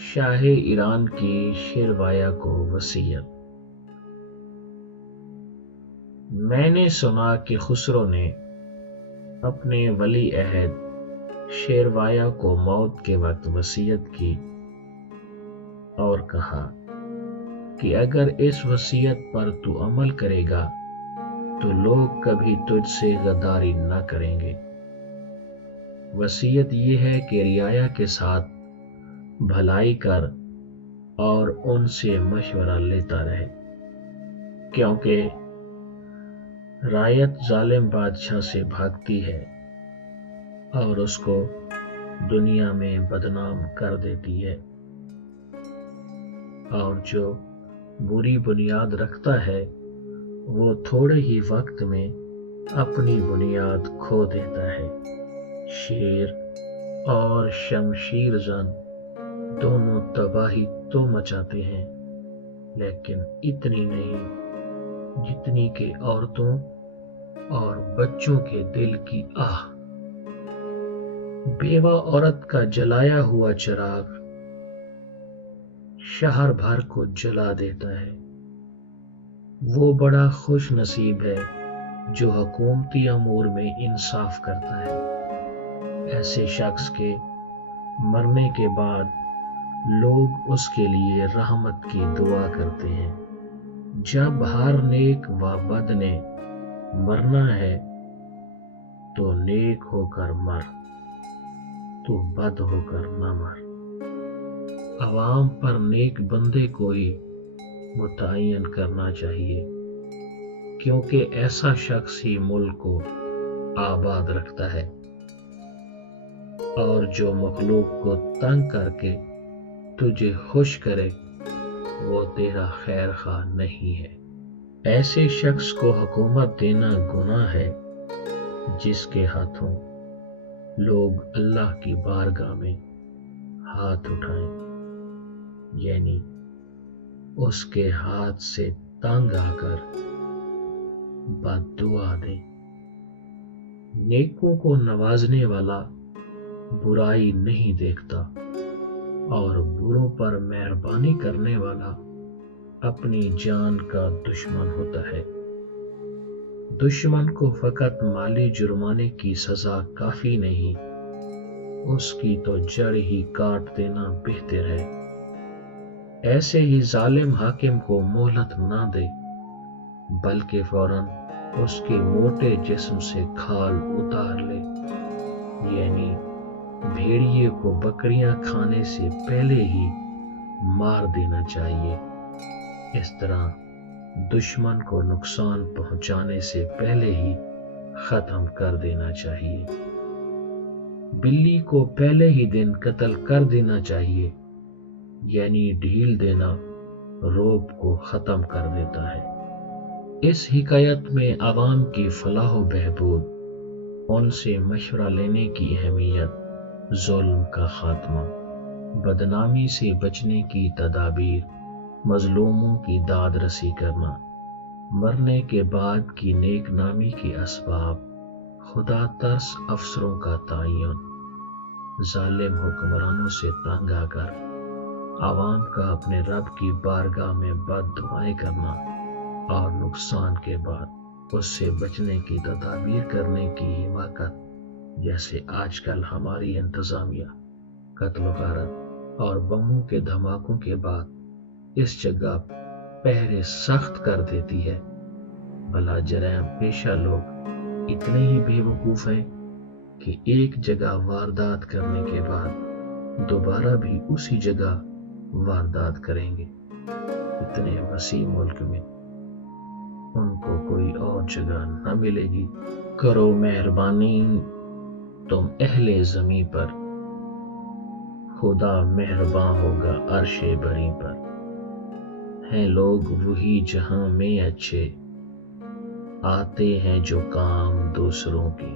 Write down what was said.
شاہ ایران کی شیروایہ کو وصیت۔ میں نے سنا کہ خسرو نے اپنے ولی عہد شیروایہ کو موت کے وقت وصیت کی اور کہا کہ اگر اس وصیت پر تو عمل کرے گا تو لوگ کبھی تجھ سے غداری نہ کریں گے۔ وصیت یہ ہے کہ رعایا کے ساتھ بھلائی کر اور ان سے مشورہ لیتا رہے، کیونکہ رعیت ظالم بادشاہ سے بھاگتی ہے اور اس کو دنیا میں بدنام کر دیتی ہے، اور جو بری بنیاد رکھتا ہے وہ تھوڑے ہی وقت میں اپنی بنیاد کھو دیتا ہے۔ شیر اور شمشیر زن دونوں تباہی تو مچاتے ہیں، لیکن اتنی نہیں جتنی کہ عورتوں اور بچوں کے دل کی آہ۔ بیوہ عورت کا جلایا ہوا چراغ شہر بھر کو جلا دیتا ہے۔ وہ بڑا خوش نصیب ہے جو حکومتی امور میں انصاف کرتا ہے۔ ایسے شخص کے مرنے کے بعد لوگ اس کے لیے رحمت کی دعا کرتے ہیں۔ جب ہر نیک و بد نے مرنا ہے تو نیک ہو کر مر، تو بد ہو کر نہ مر۔ عوام پر نیک بندے کو ہی متعین کرنا چاہیے، کیونکہ ایسا شخص ہی ملک کو آباد رکھتا ہے، اور جو مخلوق کو تنگ کر کے تجھے خوش کرے وہ تیرا خیر خواہ نہیں ہے۔ ایسے شخص کو حکومت دینا گناہ ہے جس کے ہاتھوں لوگ اللہ کی بارگاہ میں ہاتھ اٹھائیں، یعنی اس کے ہاتھ سے تنگ آ کر بد دعا دیں۔ نیکوں کو نوازنے والا برائی نہیں دیکھتا، اور بروں پر مہربانی کرنے والا اپنی جان کا دشمن ہوتا ہے۔ دشمن کو فقط مالی جرمانے کی سزا کافی نہیں، اس کی تو جڑ ہی کاٹ دینا بہتر ہے۔ ایسے ہی ظالم حاکم کو مہلت نہ دے، بلکہ فوراً اس کے موٹے جسم سے کھال اتار لے، یعنی بھیڑیے کو بکریاں کھانے سے پہلے ہی مار دینا چاہیے۔ اس طرح دشمن کو نقصان پہنچانے سے پہلے ہی ختم کر دینا چاہیے۔ بلی کو پہلے ہی دن قتل کر دینا چاہیے، یعنی ڈھیل دینا رعب کو ختم کر دیتا ہے۔ اس حکایت میں عوام کی فلاح و بہبود، ان سے مشورہ لینے کی اہمیت، ظلم کا خاتمہ، بدنامی سے بچنے کی تدابیر، مظلوموں کی داد رسی کرنا، مرنے کے بعد کی نیک نامی کے اسباب، خدا ترس افسروں کا تعین، ظالم حکمرانوں سے تنگ آ کر عوام کا اپنے رب کی بارگاہ میں بد دعائیں کرنا، اور نقصان کے بعد اس سے بچنے کی تدابیر کرنے کی حماقت، جیسے آج کل ہماری انتظامیہ قتل و غارت اور بموں کے دھماکوں کے بعد اس جگہ پہرے سخت کر دیتی ہے۔ بھلا جرائم پیشہ لوگ اتنے ہی بے وقوف ہیں کہ ایک جگہ واردات کرنے کے بعد دوبارہ بھی اسی جگہ واردات کریں گے؟ اتنے وسیع ملک میں ان کو کوئی اور جگہ نہ ملے گی۔ کرو مہربانی تم اہل زمیں پر، خدا مہرباں ہوگا عرش بری پر۔ ہیں لوگ وہی جہاں میں اچھے، آتے ہیں جو کام دوسروں کی۔